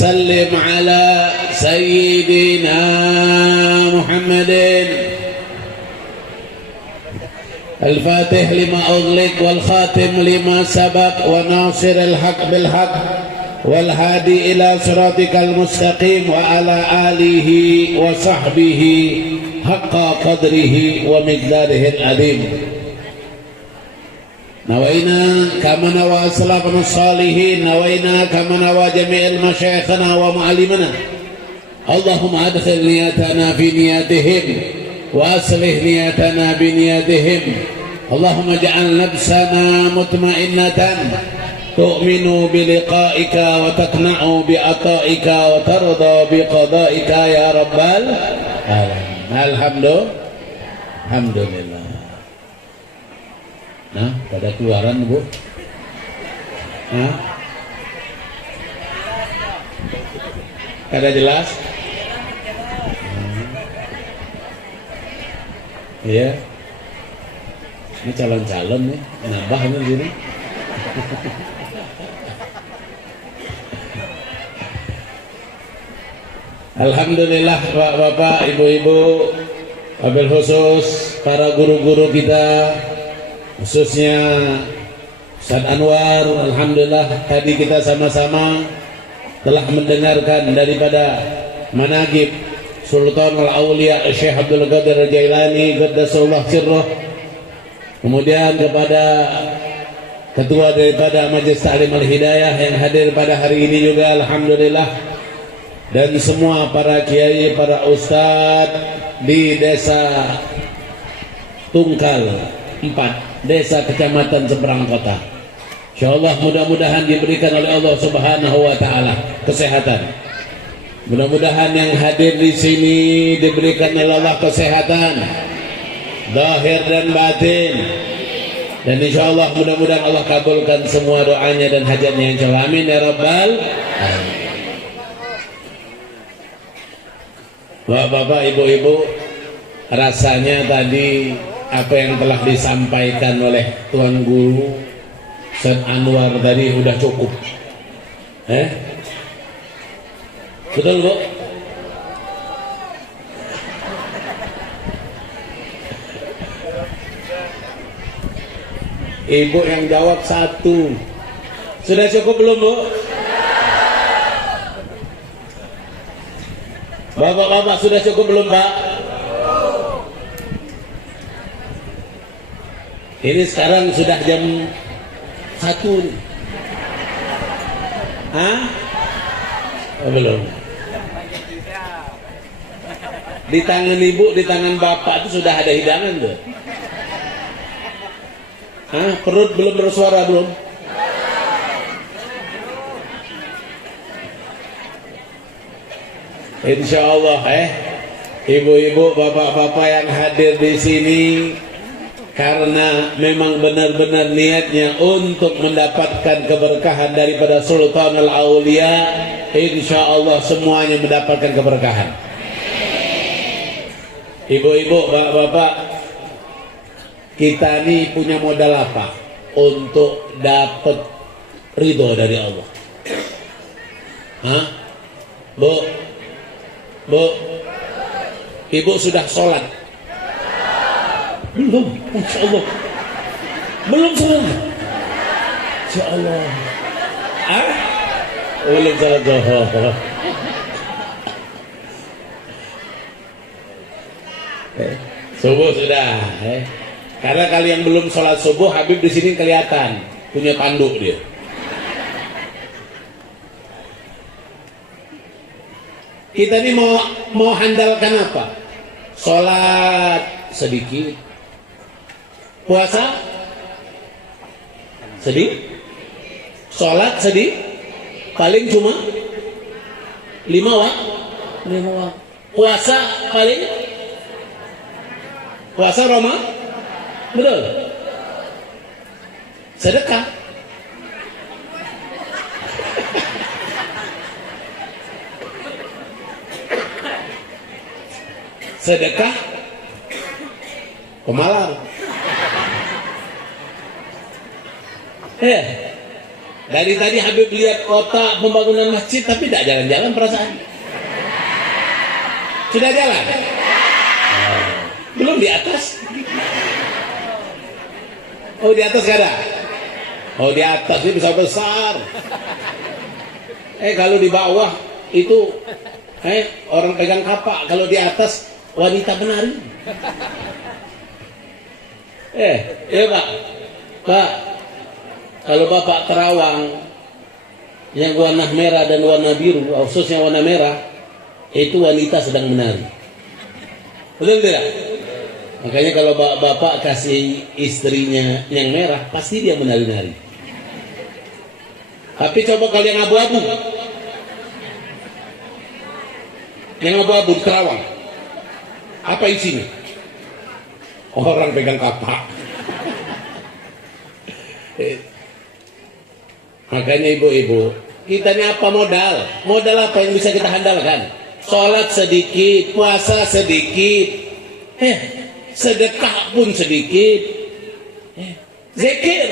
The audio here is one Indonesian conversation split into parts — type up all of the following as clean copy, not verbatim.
وسلم على سيدنا محمد الفاتح لما أغلق والخاتم لما سبق وناصر الحق بالحق والهادي إلى صراطك المستقيم وعلى آله وصحبه حق قدره ومقداره العظيم. نوينا كما نوى أسلافنا الصالحين، نوينا كما نوى جميع مشايخنا ومعلمنا. اللهم أدخل نياتنا في نياتهم وأصلح نياتنا بنياتهم. اللهم اجعل نفسنا مطمئنة تؤمن بلقائك وتقنع بعطائك وترضى بقضائك يا رب العالمين. Alhamdulillah. Nah, pada keluaran Bu. Nah, kada jelas? Iya. Ini calon-calon nih, nambah nih sini. Alhamdulillah Bapak, Ibu-ibu, wabil khusus para guru-guru kita, khususnya Ustaz Anwar. Alhamdulillah tadi kita sama-sama telah mendengarkan daripada manaqib Sultan Al-Aulia Syekh Abdul Qadir Jailani Qaddasallahu sirruh, kemudian kepada ketua daripada Majelis Ta'lim Al-Hidayah yang hadir pada hari ini juga alhamdulillah, dan semua para kiai, para ustadz di desa Tungkal 4, desa kecamatan seberang kota. Insyaallah mudah-mudahan diberikan oleh Allah Subhanahu wa taala kesehatan. Mudah-mudahan yang hadir di sini diberikan oleh Allah kesehatan zahir dan batin. Dan insyaallah mudah-mudahan Allah kabulkan semua doanya dan hajatnya insyaallah. Amin ya rabbal alamin. Bapak, Ibu-ibu, rasanya tadi apa yang telah disampaikan oleh Tuan Guru Ustaz Anwar tadi udah cukup. Betul Bu? Ibu yang jawab satu. Sudah cukup belum Bu? Bapak-bapak sudah cukup belum Pak? Ini sekarang sudah jam 1 nih. Hah? Oh, belum. Di tangan ibu, di tangan bapak itu sudah ada hidangan tuh. Hah? Perut belum bersuara belum? Insya Allah ibu-ibu, bapak-bapak yang hadir di sini, karena memang benar-benar niatnya untuk mendapatkan keberkahan daripada Sultan Al-Aulia, insya Allah semuanya mendapatkan keberkahan. Ibu-ibu, bapak-bapak, kita ini punya modal apa untuk dapat ridho dari Allah? Hah? Bu, ibu sudah sholat? Belum, insya Allah. Belum sholat? Insya Allah. Belum sholat. Subuh sudah. Karena kalian belum sholat subuh, Habib di sini kelihatan punya tanduk dia. Kita ini mau handalkan apa? Sholat sedikit, puasa sedikit, sholat sedikit, paling cuma 5 waktu. Puasa paling, puasa Ramadan, betul. Sedekah. Sedekah pemalar. Dari tadi Habib lihat kota pembangunan masjid tapi tidak jalan-jalan perasaan. Sudah jalan? Belum di atas? Oh di atas gak ada? Oh di atas ini besar-besar. Kalau di bawah itu orang pegang kapak. Kalau di atas wanita penari. Ya Pak, kalau Bapak Terawang yang warna merah dan warna biru, khususnya warna merah, itu wanita sedang menari. Betul tidak? Makanya kalau Bapak kasih istrinya yang merah, pasti dia menari-nari. Tapi coba kalau yang abu-abu, di Terawang, apa isinya? Orang pegang kapak. Makanya ibu-ibu, kita ini apa modal? Modal apa yang bisa kita handalkan? Sholat sedikit, puasa sedikit, sedekah pun sedikit, zikir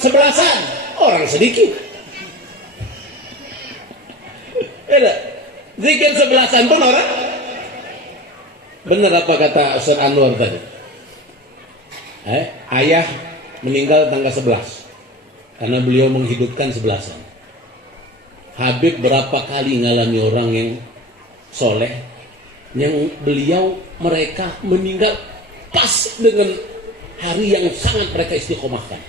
sebelasan, orang sedikit. Zikir sebelasan pun orang. Benar apa kata Ustaz Anwar tadi? Ayah meninggal tanggal 11 karena beliau menghidupkan 11-an. Habib berapa kali ngalami orang yang soleh yang mereka meninggal pas dengan hari yang sangat mereka istiqomahkan.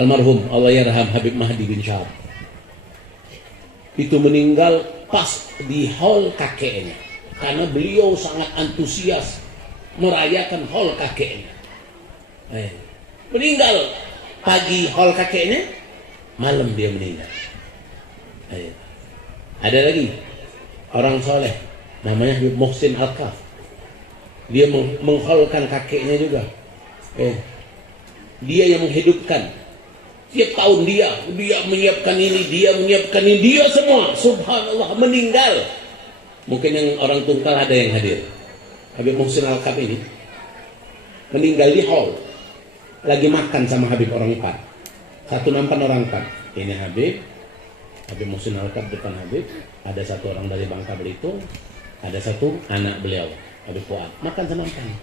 Almarhum Allah yarham Habib Mahdi bin Syahab itu meninggal pas di haul kakeknya karena beliau sangat antusias merayakan haul kakeknya. Meninggal pagi haul kakeknya, malam dia meninggal. Ada lagi orang soleh namanya Habib Muhsin Al-Kaf, dia menghaulkan kakeknya juga. Dia yang menghidupkan. Tiap tahun dia menyiapkan ini, dia semua. Subhanallah, meninggal. Mungkin yang orang Tungkal ada yang hadir. Habib Muhsin Al-Kaf ini meninggal di hall, lagi makan sama Habib orang 4. Satu nampan orang 4. Ini Habib Muhsin Al-Kaf depan Habib, ada satu orang dari Bangka Belitung, ada satu anak beliau, Habib Fuad, makan sama-sama.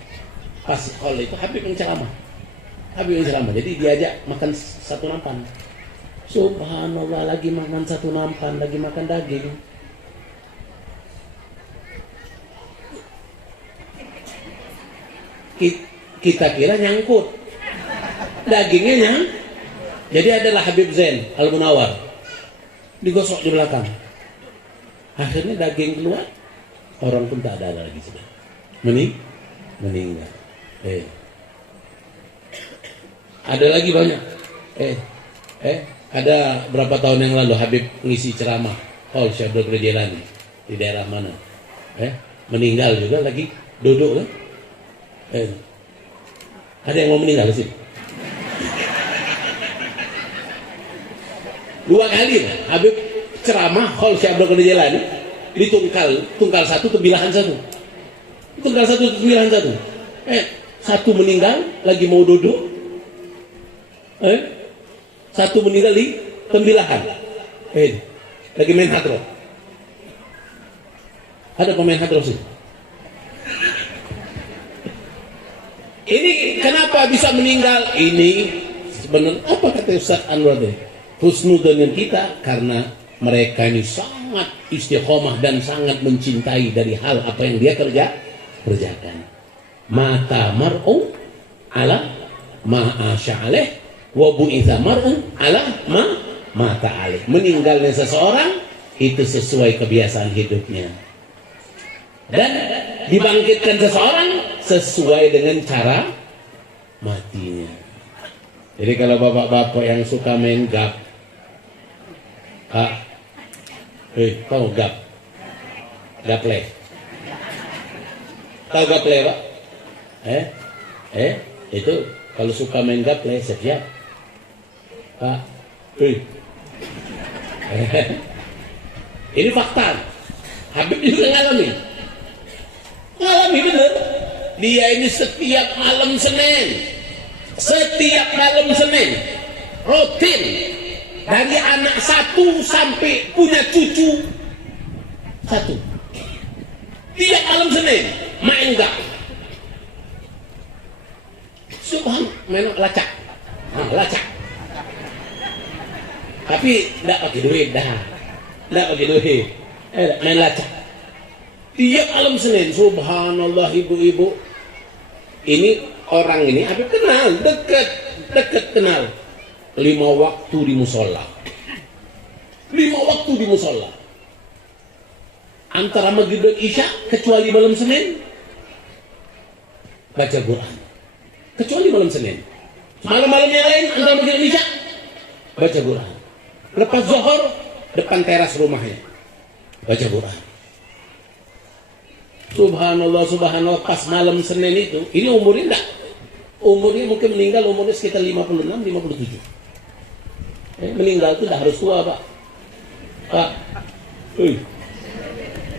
Pas hall itu Habib yang ceramah. Jadi diajak makan satu nampan. Subhanallah, lagi makan satu nampan, lagi makan daging. Kita kira nyangkut, dagingnya jadi adalah Habib Zain Al-Munawar digosok di belakang. Akhirnya daging keluar, orang pun tak ada lagi sudah meninggal. Ada lagi banyak. Ada berapa tahun yang lalu Habib ngisi ceramah Syekh Abdul Qadir Jailani di daerah mana? Meninggal juga lagi duduk kan? Ada yang mau meninggal sih? 2 kali Habib ceramah Syekh Abdul Qadir Jailani di tungkal satu tembilahan satu. Tungkal satu tembilahan satu. Satu meninggal lagi mau duduk. Satu meninggal di tembilahan. Lagi main hadroh. Ada pemain hadroh sih. Ini kenapa bisa meninggal? Ini sebenarnya apa kata Ustaz Anwar tadi? Husnudzon kita karena mereka ini sangat istiqomah dan sangat mencintai dari hal apa yang dia kerjakan. Mata mar'u ala ma'asya'aleh wa bu'itha mar'u ala mata alih. Meninggalnya seseorang itu sesuai kebiasaan hidupnya, dan dibangkitkan seseorang sesuai dengan cara matinya. Jadi kalau bapak-bapak yang suka main gap, tahu gap? Gaple. Tahu gaple, Pak? Itu kalau suka main gaple, siap. Pak, ini fakta. Habib juga ngalami bener. Dia ini setiap malam Senin rutin Dari anak satu sampai punya cucu satu. Tiap malam Senin main gak. Subhan, main lacak. Lacak. Tapi tidak pakai duit dah. Tidak pakai duit. Main lacak. Tiap malam Senin, subhanallah ibu-ibu. Ini orang ini, Habib kenal, dekat kenal. 5 waktu di musola. 5 waktu di musola. Antara maghrib dan isya, kecuali malam Senin, baca Quran. Kecuali malam Senin. Malam-malam yang lain, antara maghrib dan isya, baca Quran. Lepas zuhur, depan teras rumahnya, baca Quran. Subhanallah, subhanallah, pas malam Senin itu, ini umurnya enggak. Umurnya mungkin meninggal umurnya sekitar 56, 57. Meninggal itu dah harus tua, Pak. Pak.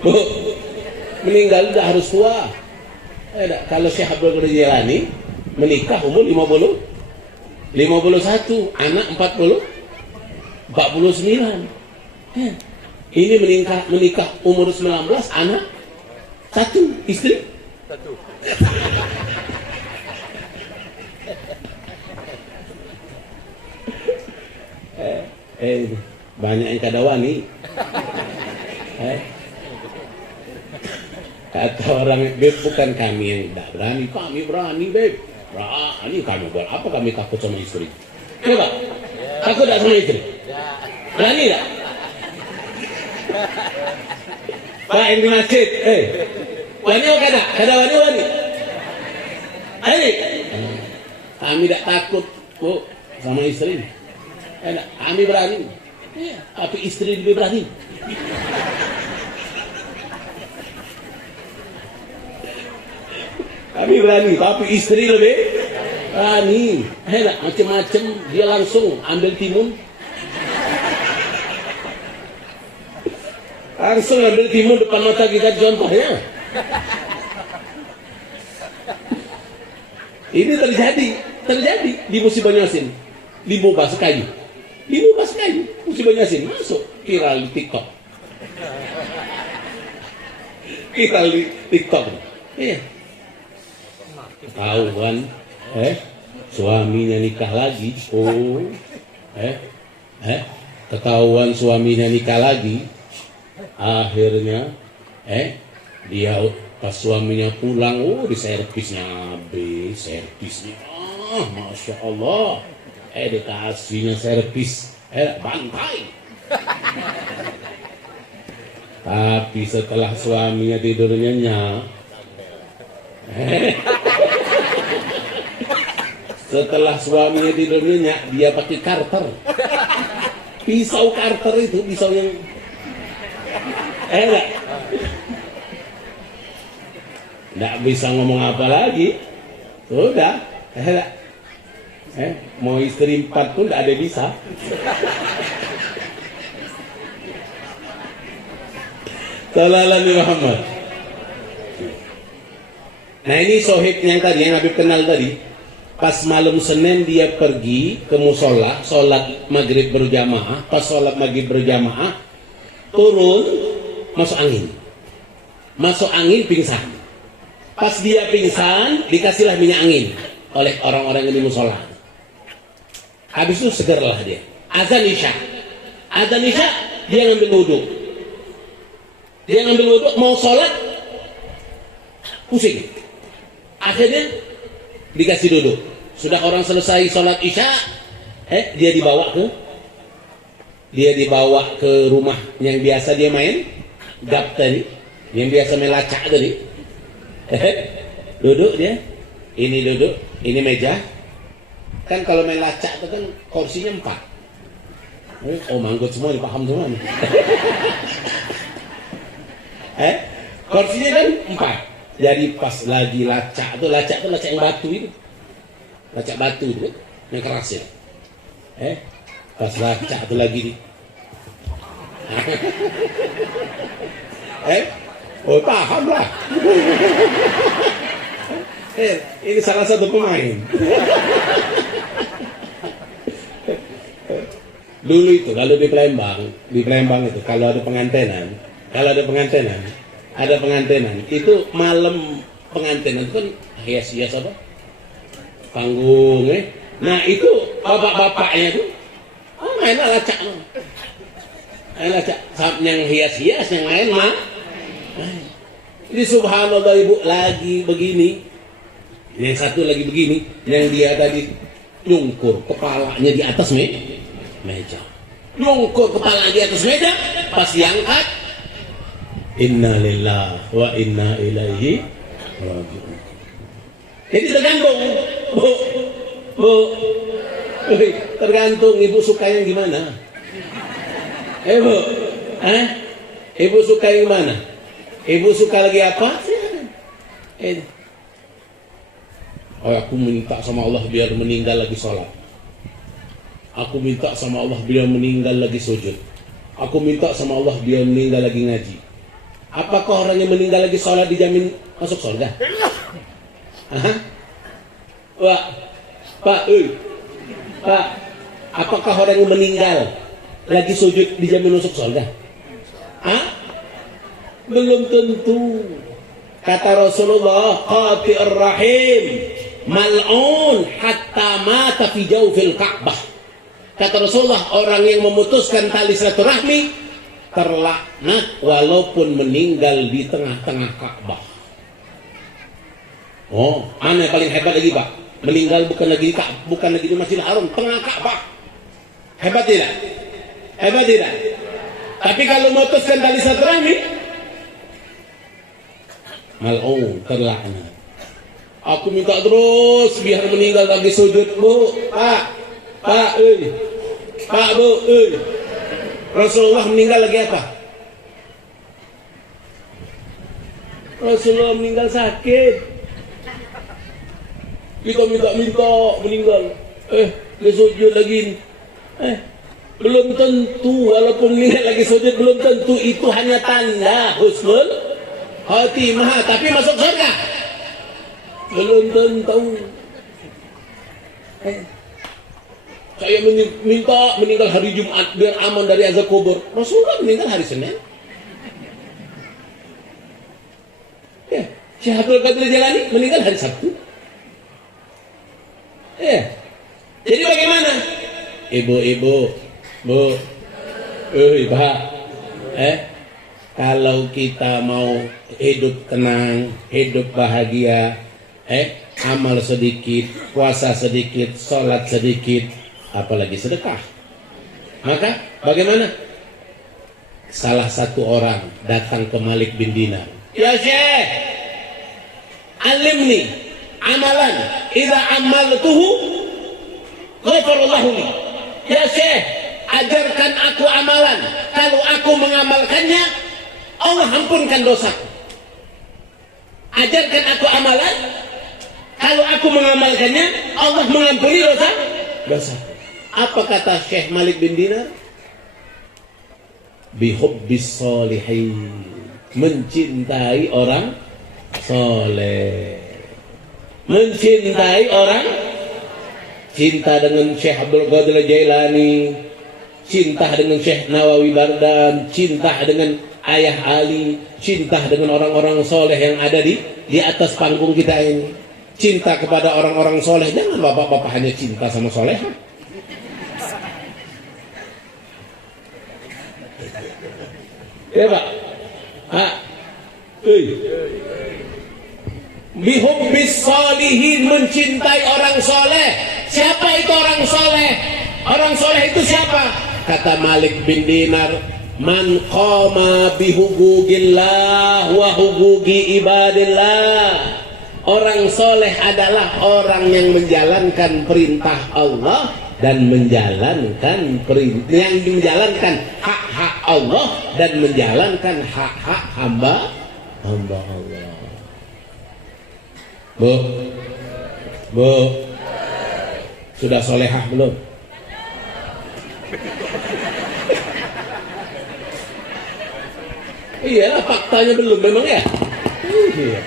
Bu, meninggal dah harus tua. Kalau Syekh Abdul Qadir Jilani menikah umur 50, 51, anak 40, 49. Ini menikah umur 19, anak 1, istri 1. Banyak yang kadawani. Kata orang, Beb, bukan kami yang tidak berani. Kami berani, Beb. Berani kami buat apa kami takut sama istri? Coba, takut tak sama istri? Berani tak? Pak yang di masjid, wani apa kada? Kada wani? Ini, kami tak takut, Bu, sama istri. Kami berani, tapi istri lebih berani. Kami berani, tapi istri lebih berani. Macam-macam dia langsung ambil timun. Langsung ambil timun depan mata kita, contohnya. Ini terjadi di Musi Banyuasin. Limbu bas kayu, Musi Banyuasin masuk viral di TikTok. Iya. Tahu kan, suaminya nikah lagi. Ketahuan suaminya nikah lagi. Akhirnya, dia pas suaminya pulang, diservisnya servisnya, masya Allah. Dikasihnya servis, bantai. Tapi setelah suaminya tidur nyenyak, dia pakai karter. Pisau karter itu, pisau yang nggak bisa ngomong apa lagi. Sudah, mau istri 4 pun nggak ada bisa. Sallallahu Muhammad. Nah ini sohib yang tadi, yang Habib kenal tadi. Pas malam Senin dia pergi ke musola, sholat maghrib berjamaah. Pas sholat maghrib berjamaah, turun, masuk angin, pingsan. Pas dia pingsan, dikasihlah minyak angin oleh orang-orang yang di musola. Habis itu segerlah dia. Azan isya, dia ngambil wudhu. Mau sholat, pusing. Akhirnya dikasih duduk. Sudah orang selesai sholat isya, dia dibawa ke rumah yang biasa dia main, gap tadi, yang biasa main lacak tadi. Duduk dia, ini duduk, ini meja. Kan kalau main lacak itu kan kursinya 4. Manggut semua, dipaham semua nih. Kursinya kan 4. Jadi pas lagi lacak yang batu itu. Lacak batu itu, yang keras ya. Pas lacak itu lagi nih. Paham lah. Ini salah satu pemain. Dulu itu kalau di Palembang itu kalau ada pengantenan, itu malam pengantenan itu kan hias-hias apa? Panggung, Nah itu bapak-bapaknya tuh, main lacak, yang hias-hias, yang lain mah. Jadi subhanallah ibu lagi begini, yang satu lagi begini, yang dia tadi nyungkur kepalanya di atas meja, nyungkur kepala di atas meja, pas diangkat, inna lillahi wa inna ilaihi raji'un. Jadi tergantung, bu, tergantung ibu suka yang gimana. Bu, ibu suka yang mana? Ibu suka lagi apa? Aku minta sama Allah biar meninggal lagi sholat. Aku minta sama Allah biar meninggal lagi sujud. Aku minta sama Allah biar meninggal lagi ngaji. Apakah orang yang meninggal lagi sholat dijamin masuk surga? Pak, apakah orang yang meninggal lagi sujud dijamin masuk surga? Belum tentu. Kata Rasulullah, qati'ur rahim mal'un hatta mata fi jawfil Ka'bah. Kata Rasulullah, orang yang memutuskan tali silaturahmi terlaknat walaupun meninggal di tengah-tengah Ka'bah. Oh, mana yang paling hebat lagi, Pak? Meninggal bukan lagi di Masjidil Haram, tengah Ka'bah. Hebat tidak? Hebat tidak? Tapi kalau memutuskan tali silaturahmi, mal'un, terlaknat. Aku minta terus biar meninggal lagi sujud, Bu. Pak, Bu, Rasulullah meninggal lagi apa? Rasulullah meninggal sakit. Kita minta meninggal. Dia sujud lagi. Belum tentu, walaupun meninggal lagi sujud, belum tentu itu hanya tanda husnul khatimah, tapi masuk surga belum tentu. Saya minta meninggal hari Jumat biar aman dari azab kubur. Rasulullah meninggal hari Senin. Syekh Abdul Qadir Jalani meninggal hari Sabtu. Jadi bagaimana? Ibu-ibu, Bu, Pak, kalau kita mau hidup tenang, hidup bahagia, amal sedikit, puasa sedikit, sholat sedikit, apalagi sedekah. Maka bagaimana? Salah satu orang datang ke Malik bin Dinar. Ya Syekh, alimni amalan, idza amaltuhu ghafarallahu li. Ya Syekh, ajarkan aku amalan, kalau aku mengamalkannya Allah ampunkan dosaku. Ajarkan aku amalan, kalau aku mengamalkannya Allah mengampuni dosa. Apa kata Syekh Malik bin Dinar? Bihubbis sholihin, mencintai orang soleh. Mencintai orang, cinta dengan Syekh Abdul Qadir Jailani, cinta dengan Syekh Nawawi Bardan, cinta dengan Ayah Ali, cinta dengan orang-orang soleh yang ada di atas panggung kita ini. Cinta kepada orang-orang soleh, jangan bapak-bapak hanya cinta sama soleh. Ya Pak. Bihubbis sholihin, mencintai orang soleh. Siapa itu orang soleh? Orang soleh itu siapa? Kata Malik bin Dinar, man qama bihugugillah wa hugugi ibadillah. Orang soleh adalah orang yang menjalankan perintah Allah dan menjalankan hak-hak Allah dan menjalankan hak-hak hamba Allah. Bu, sudah solehah belum? Iyalah, faktanya belum memang ya. Iya.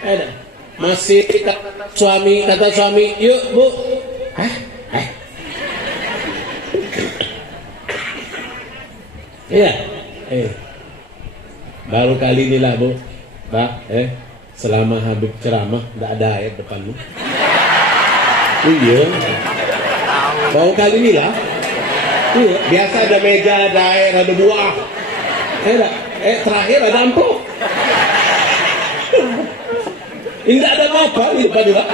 Ada. Masih kata suami, yuk Bu. Iya. Baru kali inilah Bu, Pak, selama Habib ceramah tidak ada ayat depanmu. Iya. Baru kali inilah. Iya. Biasa ada meja, ada air, ada buah. Terakhir ada amplop. Ini tidak ada apa di depan juga.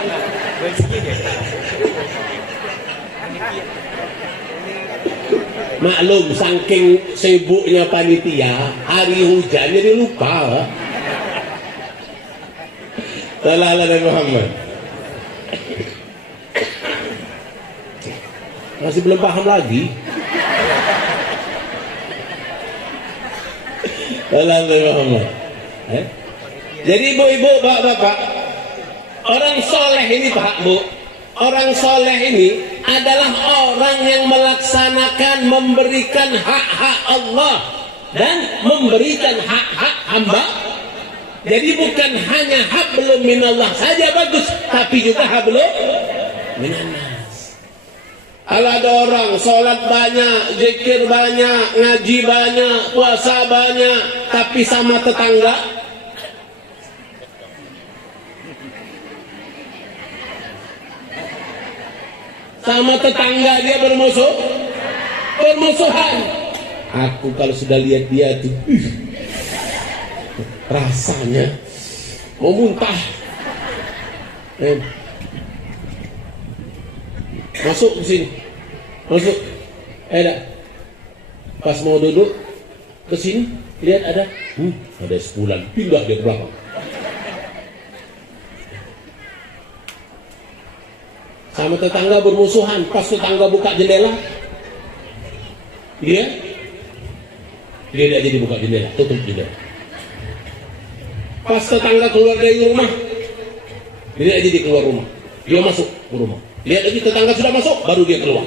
Maklum, saking sibuknya panitia, hari hujan jadi lupa. Sallallahu alaihi Muhammad. Masih belum paham lagi. Sallallahu alaihi Muhammad. Jadi ibu-ibu, bapak-bapak, orang soleh ini Pak Bu, orang soleh ini adalah orang yang melaksanakan, memberikan hak-hak Allah dan memberikan hak-hak hamba. Jadi bukan hanya hablum minallah saja bagus, tapi juga hablum minannas. Kalau ada orang sholat banyak, zikir banyak, ngaji banyak, puasa banyak, tapi sama tetangga, sama tetangga dia bermusuhan. Aku kalau sudah lihat dia tuh, rasanya mau muntah. Masuk ke sini, masuk. Pas mau duduk ke sini, lihat ada sepulan, pindah dia ke belakang. Sama tetangga bermusuhan, pas tetangga buka jendela, dia tidak jadi buka jendela, tutup jendela. Pas tetangga keluar dari rumah, dia jadi keluar rumah, dia masuk ke rumah. Lihat lagi tetangga sudah masuk, baru dia keluar.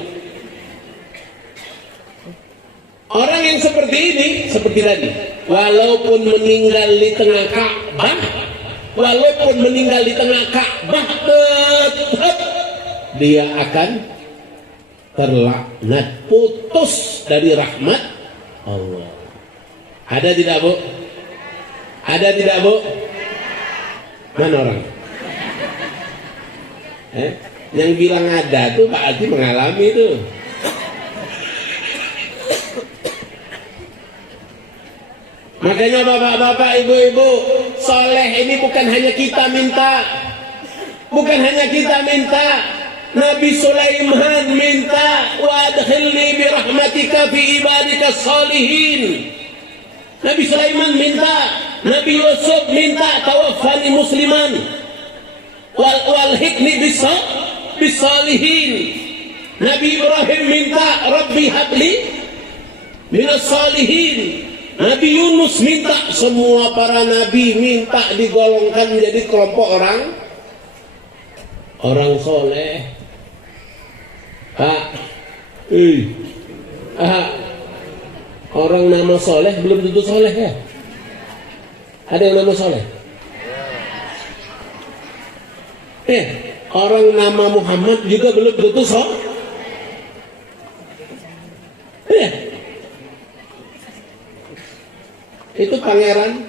Orang yang seperti ini, seperti tadi, walaupun meninggal di tengah Ka'bah, tetap dia akan terlaknat, putus dari rahmat Allah. Ada tidak Bu? Ada tidak Bu? Mana orang? Yang bilang ada tuh Pak Adi mengalami itu. Makanya bapak-bapak, ibu-ibu, soleh ini bukan hanya kita minta. Bukan hanya kita minta. Nabi Sulaiman minta, wadkhilni birahmatika fi ibadika salihin. Nabi Sulaiman minta, Nabi Yusuf minta, tawaffani musliman walhiqni bisalihin. Nabi Ibrahim minta, Rabbi habli minas salihin. Nabi Yunus minta, semua para nabi minta digolongkan menjadi kelompok orang soleh. Orang nama soleh belum tentu soleh ya. Ada yang nama soleh? Orang nama Muhammad juga belum tentu soleh. Itu pangeran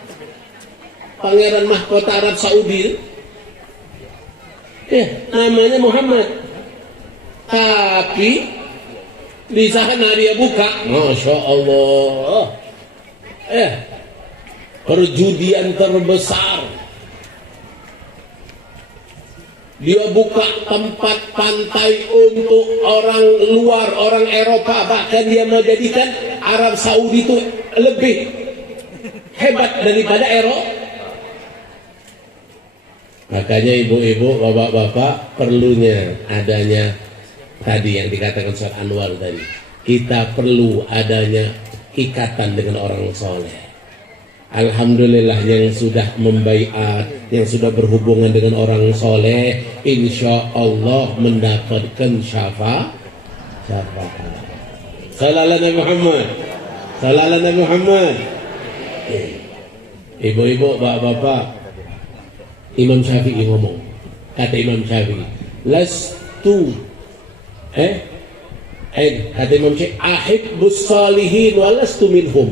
mahkota Arab Saudi. Namanya Muhammad. Tapi di sana dia buka, Masya Allah, perjudian terbesar. Dia buka tempat pantai untuk orang luar, orang Eropa. Bahkan dia menjadikan Arab Saudi itu lebih hebat daripada Eropa. Makanya ibu-ibu, bapak-bapak, perlunya adanya tadi yang dikatakan Ustaz Anwar tadi. Kita perlu adanya ikatan dengan orang soleh. Alhamdulillah yang sudah membaiat, yang sudah berhubungan dengan orang soleh, insya Allah mendapatkan syafaat. Sallallahu alaihi Muhammad. Sallallahu alaihi Muhammad. Ibu-ibu, bapak-bapak, Imam Syafi'i ngomong, kata Imam Syafi'i, lastu Kata Imam Syafi'i, ahibbus salihin walastu minhum.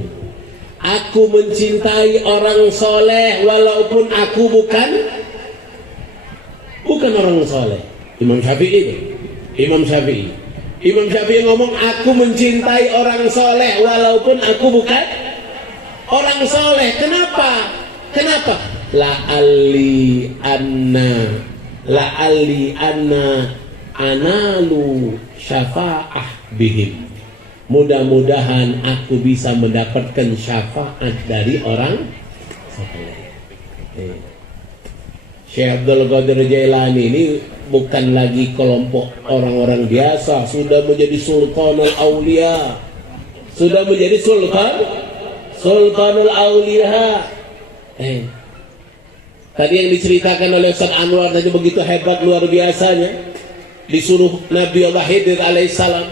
Aku mencintai orang soleh walaupun aku bukan orang soleh. Imam Syafi'i itu. Imam Syafi'i ngomong, aku mencintai orang soleh walaupun aku bukan orang soleh. Kenapa? La'alli anna analu syafa'ah bihim. Mudah-mudahan aku bisa mendapatkan syafaat dari orang soleh. Syekh Abdul Qadir Jailani ini bukan lagi kelompok orang-orang biasa, sudah menjadi sultanul aulia. Sudah menjadi sultanul aulia. Tadi yang diceritakan oleh Ustaz Anwar tadi begitu hebat, luar biasanya. Disuruh Nabi Allah Khidir alaihissalam.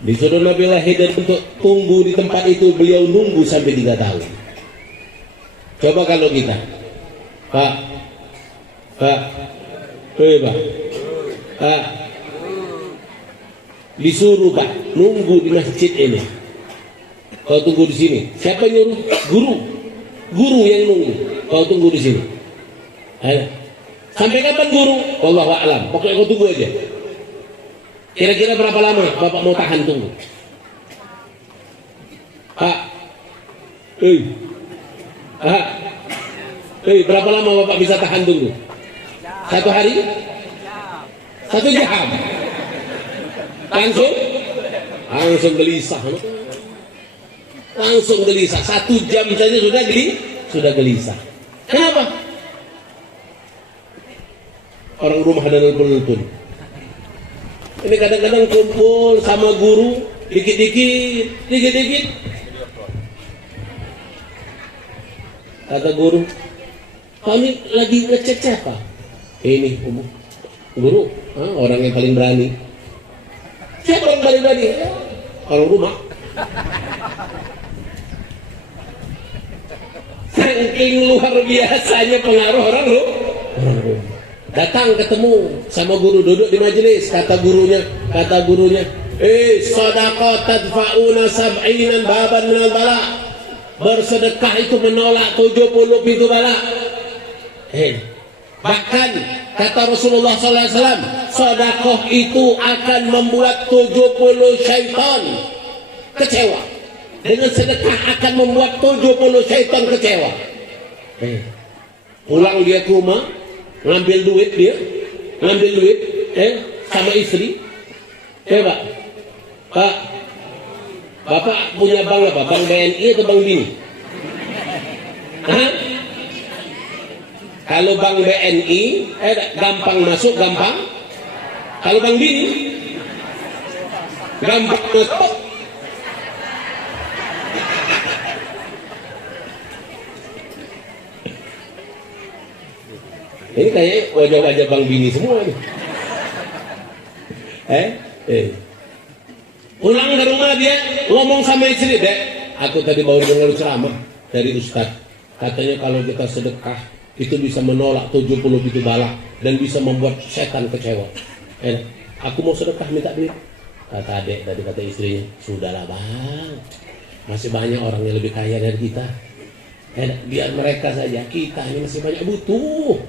Disuruh Nabi Allah Khidir untuk tunggu di tempat itu, beliau nunggu sampai 3 tahun. Coba kalau kita, Pak, disuruh Pak nunggu di masjid ini. Kau tunggu di sini. Siapa yang nyuruh? Guru yang nunggu. Kau tunggu di sini. Sampai kapan guru? Wallahu a'lam. Pokoknya kau tunggu aja. Kira-kira berapa lama Bapak mau tahan tunggu? Pak, berapa lama Bapak bisa tahan tunggu? 1 hari? 1 jam? Langsung gelisah. Langsung gelisah. 1 jam saja sudah gelisah. Kenapa? Orang rumah dan nelpon. Ini kadang-kadang kumpul sama guru, dikit-dikit. Kata guru, kami lagi ngecek siapa? Ini guru, orang yang paling berani. Siapa yang paling berani? Orang rumah. Saking luar biasanya pengaruh orang rumah. Datang ketemu sama guru, duduk di majelis. Kata gurunya, sadaqah tadfa'una sab'inan baban minal bala. Bersedekah itu menolak 70 pintu bala. Bahkan kata Rasulullah SAW, sedekah itu akan membuat 70 syaitan kecewa. Dengan sedekah akan membuat 70 syaitan kecewa. Pulang dia ke rumah, ngambil duit sama istri. Pak, Bapak punya bank apa? Bank BNI atau bank Bini? Kalau bank BNI gampang masuk, gampang. Kalau bank Bini gampang masuk. Ini kayak wajah-wajah Bang Bini semua nih. Pulang ke rumah dia ngomong sama istri, Dek, aku tadi baru dengar ceramah dari Ustadz. Katanya kalau kita sedekah itu bisa menolak 70 pintu bala dan bisa membuat setan kecewa. Aku mau sedekah, minta duit. Kata adek tadi, kata istrinya, sudahlah Bang, masih banyak orang yang lebih kaya dari kita. Biar mereka saja, kita ini masih banyak butuh,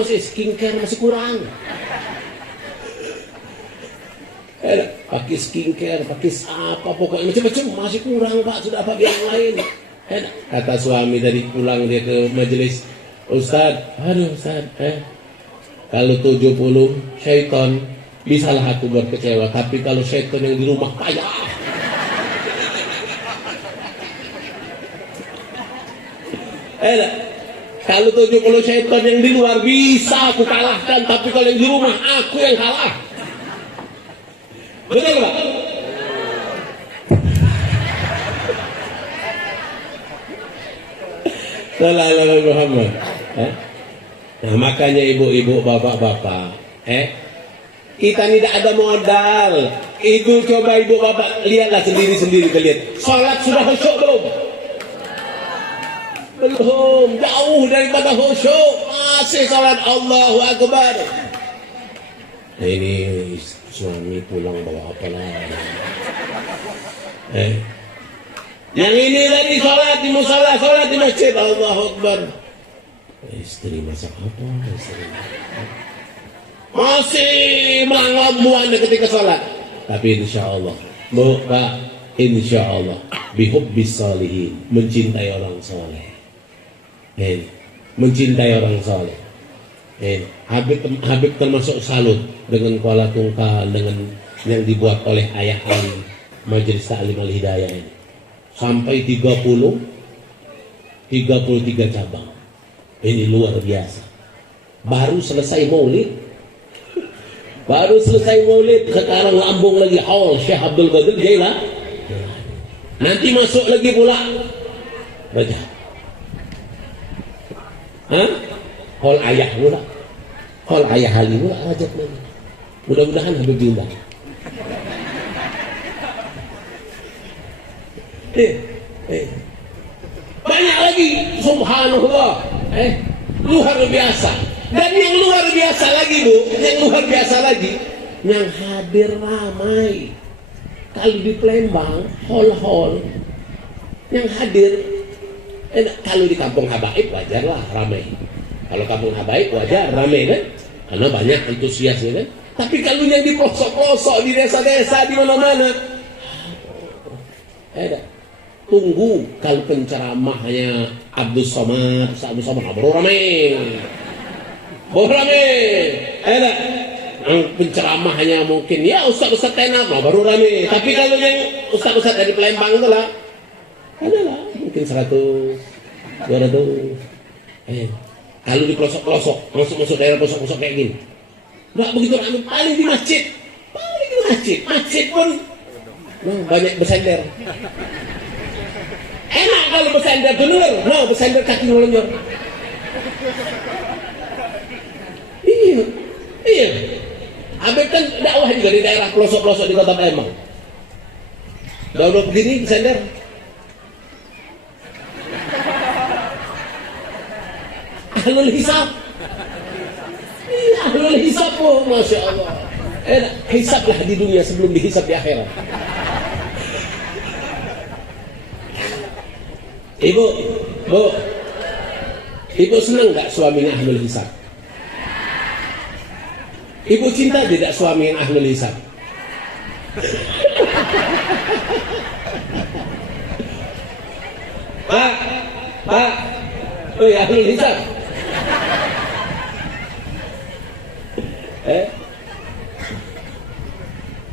masih skincare masih kurang. Pakai skincare, pakai apa, pokoknya macam-macam masih kurang Pak, sudah apa yang lain. Kata suami dari pulang dia ke majelis, Ustadz, kalau 70 syaitan bisalah aku buat kecewa, tapi kalau syaitan yang di rumah payah. Kalau 70 syaitan yang di luar bisa aku kalahkan, tapi kalau yang di rumah aku yang kalah. Betul Pak? Sallallahu Muhammad. Nah makanya ibu-ibu, bapak-bapak, kita tidak ada modal. Itu coba ibu bapak lihatlah sendiri-sendiri kalian. Salat sudah khusyuk belum? Belum, jauh daripada khusyuk. Masih salat Allahu Akbar. Nah, ini suami pulang bawa apa lagi? Yang ini tadi sholat di musola, sholat di masjid, Allahu Akbar. Istri masak apa? Istri masih melanggambuan ketika sholat. Tapi insya Allah, Bu, Pak, insya Allah, bihubbis salihin, mencintai orang soleh. Mencintai orang soleh. Habib termasuk salut dengan kuala tungkal, dengan yang dibuat oleh ayah Ali, Majelis Ta'lim Al-Hidayah ini. Sampai 33 cabang. Ini luar biasa. Baru selesai maulid. Sekarang lambung lagi haul Syekh Abdul Qadir Jailan. Nanti masuk lagi pula baca. Haul ayah pula. Haul ayah Ali pula rajab lagi. Mudah-mudahan Habib diundang. Banyak lagi, subhanallah, luar biasa. Dan yang luar biasa lagi, Bu, yang hadir ramai. Kalau di Palembang, hall yang hadir, kalau di Kampung Habaib wajarlah ramai. Kalau Kampung Habaib wajar ramai kan, karena banyak antusiasnya kan. Tapi kalau yang di pelosok-pelosok, di desa-desa, di mana-mana, tunggu kalau penceramahnya Abdul Somad baru ramai. Penceramahnya mungkin ya ustaz-ustaz tenar baru ramai. Tapi kalau yang ustaz-ustaz dari Palembang itu lah, adalah mungkin 100, 200. Kalau di pelosok-pelosok, masuk daerah pelosok-pelosok kayak gini, nggak begitu ramai. Paling di masjid, masjid pun banyak bersender. Enak kalau bersender bener, bersender kaki ngelonjor. Iya. Habib kan dakwah juga di daerah pelosok-pelosok di kota Palembang. Udah begini bersender. Ahlul hisab. Iya, ahlul hisab, Masya Allah. Hisablah di dunia sebelum dihisab di akhirat. Ibu senang gak suaminya ahlul hisab? Ibu cinta tidak suami yang ahlul hisab? Pak, ahlul hisab.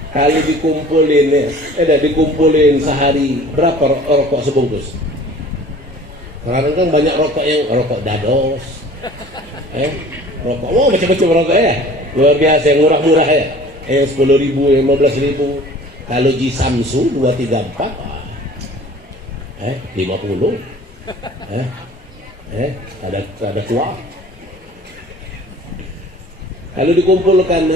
Kali dikumpulin sehari berapa rokok sebungkus? Sekarang kan banyak rokok yang rokok dados, rokok macam-macam rokok ya, luar biasa yang murah-murah ya, yang 10.000, 15.000. Kalau Ji Samsu 234, 50, ada tua. Kalau dikumpulkan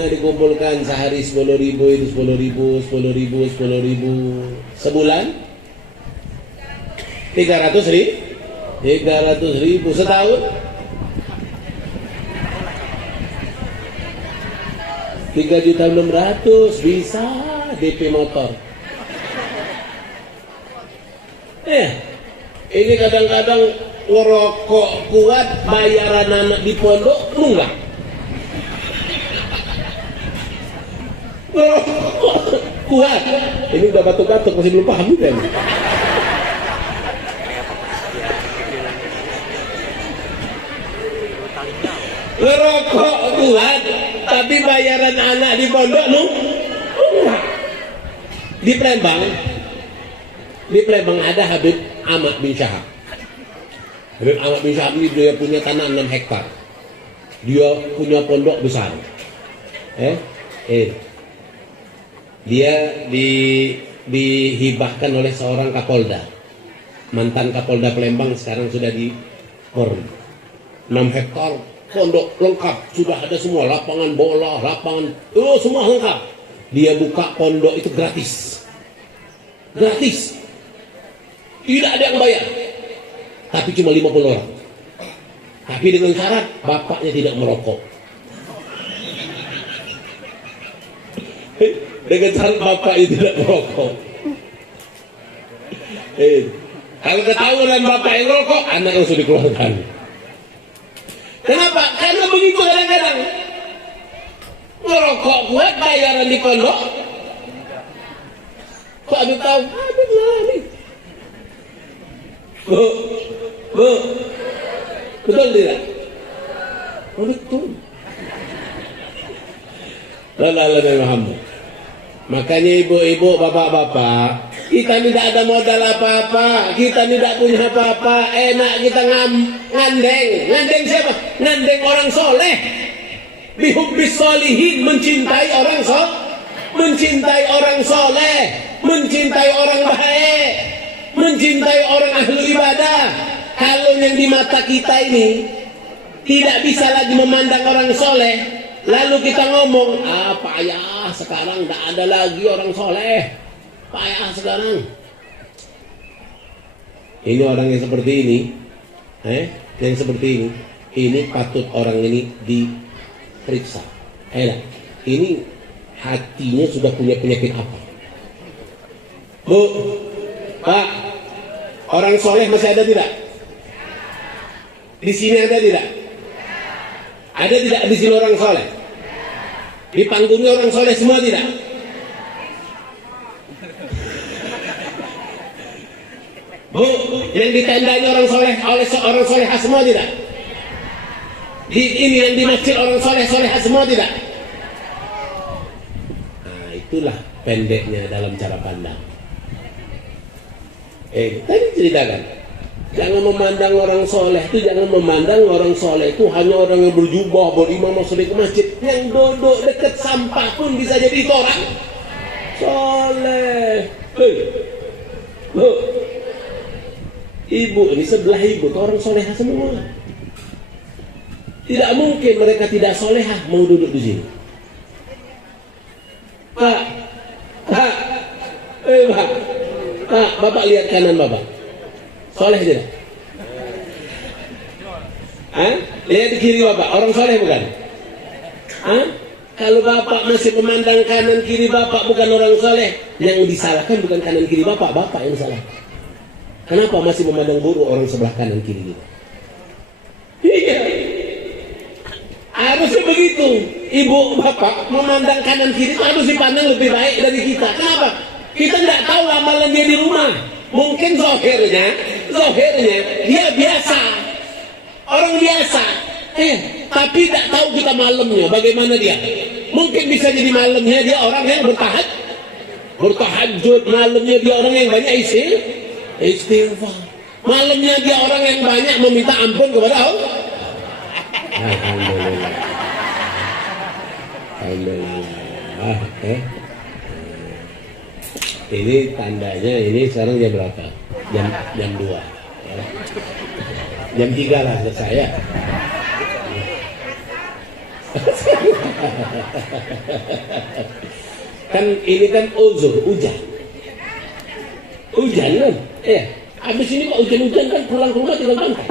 sehari 10.000 itu 10.000, sebulan 300.000 setahun 3.600.000 bisa DP motor. Ini kadang-kadang ngerokok kuat, bayaran anak di pondok nunggak. Ngerokok kuat, ini udah batuk-batuk masih belum paham juga nih. Ngerokok kuat, tapi bayaran anak di pondok nunggak. Di Palembang ada Habib Ahmad bin Syahab. Habib Ahmad bin Syahab ini dia punya tanah 6 hektar. Dia punya pondok besar. Dia dihibahkan oleh seorang Kapolda. Mantan Kapolda Palembang sekarang sudah di Korn. 6 hektar pondok lengkap, sudah ada semua, lapangan bola, semua lengkap. Dia buka pondok itu gratis. Tidak ada yang bayar. Tapi cuma 50 orang. Tapi dengan syarat bapaknya tidak merokok. dengan cara bapak itu tidak merokok. Kalau ketahuan bapak yang rokok, anak langsung dikeluarkan. Kenapa? Karena begitu kadang-kadang ngerokok kuat bayaran di pondok. Kok Habib tahu? Habib lah nih. Bu, betul tidak? Oh, betul. Lalu Muhammad. Makanya ibu-ibu, bapak-bapak, kita tidak ada modal apa-apa, kita tidak punya apa-apa, enak kita ngandeng siapa? Ngandeng orang soleh, bihubbis solihin, mencintai orang soleh, mencintai orang baik, mencintai orang ahli ibadah. Kalau yang di mata kita ini tidak bisa lagi memandang orang soleh, lalu kita ngomong, payah sekarang tidak ada lagi orang soleh, payah sekarang. Ini orang yang seperti ini, yang seperti ini patut orang ini diperiksa. Ini hatinya sudah punya penyakit apa? Bu, Pak, orang soleh masih ada tidak? Di sini ada tidak? Ada tidak di sini orang soleh? Di panggungnya orang soleh semua tidak? Bu, yang di tendanya orang soleh, oleh orang soleh semua tidak? Di ini yang di masjid orang soleh semua tidak? Nah, itulah pendeknya dalam cara pandang. Tadi ceritakan, jangan memandang orang soleh itu, jangan memandang orang soleh itu hanya orang yang berjubah, berimam masuk ke masjid. Yang duduk dekat sampah pun bisa jadi itu orang soleh. Ibu ini sebelah ibu itu orang solehah semua. Tidak mungkin mereka tidak solehah mau duduk di sini. Pak, bapak lihat kanan bapak, soleh tidak? Lihat di kiri bapak, orang soleh bukan? Kalau bapak masih memandang kanan kiri bapak bukan orang soleh, yang disalahkan bukan kanan kiri bapak yang salah. Kenapa masih memandang buruk orang sebelah kanan kiri kita? Iya, harusnya begitu. Ibu bapak memandang kanan kiri itu harus dipandang lebih baik dari kita. Kenapa? Kita tidak tahu amalan dia di rumah. Mungkin zohirnya dia biasa, orang biasa. Tapi tidak tahu kita malamnya bagaimana dia. Mungkin bisa jadi malamnya dia orang yang bertahajud, malamnya dia orang yang banyak istighfar, malamnya dia orang yang banyak meminta ampun kepada Allah. Alhamdulillah. Ini tandanya, ini sekarang jam berapa? Jam 2. Jam 3 lah selesai ya. Kan ini kan hujan kan? Habis ini kok hujan-hujan kan, pulang ke rumah tinggal pantai.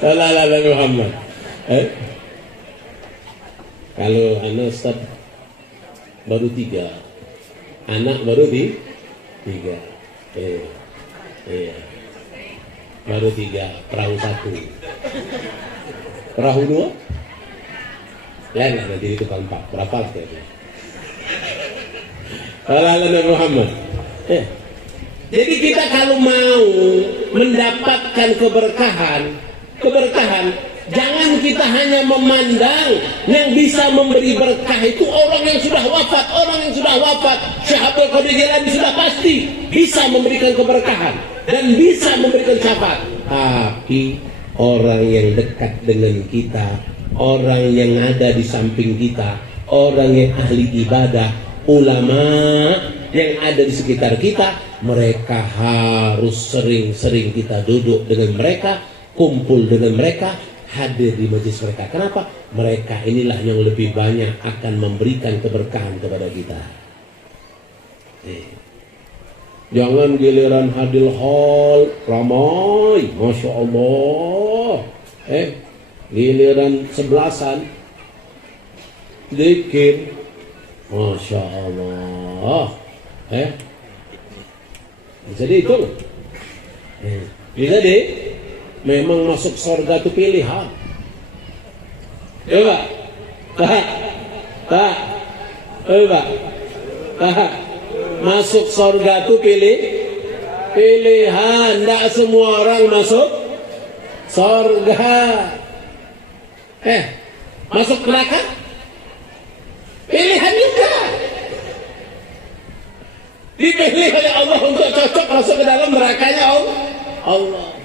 Sallallahu Muhammad. Kalau anak Ustaz baru 3, anak baru 3, baru 3, perahu 1, perahu 2, lain lah nanti itu kan 4, berapa lah kayaknya. Sallallahu Muhammad. Jadi kita kalau mau mendapatkan keberkahan, jangan kita hanya memandang yang bisa memberi berkah itu orang yang sudah wafat. Syekh Abdul Qadir Jilani sudah pasti bisa memberikan keberkahan dan bisa memberikan syafaat. Tapi orang yang dekat dengan kita, orang yang ada di samping kita, orang yang ahli ibadah, ulama yang ada di sekitar kita, mereka harus sering-sering kita duduk dengan mereka, kumpul dengan mereka, hadir di majelis mereka. Kenapa? Mereka inilah yang lebih banyak akan memberikan keberkahan kepada kita. Jangan giliran hadir hall ramai, masya Allah. giliran sebelasan zikir, masya Allah, jadi itu, jadi memang masuk surga itu pilihan, coba, Pak, masuk surga itu pilihan, tidak semua orang masuk surga. Masuk neraka pilihan juga, dipilih oleh Allah untuk cocok masuk ke dalam nerakanya Allah.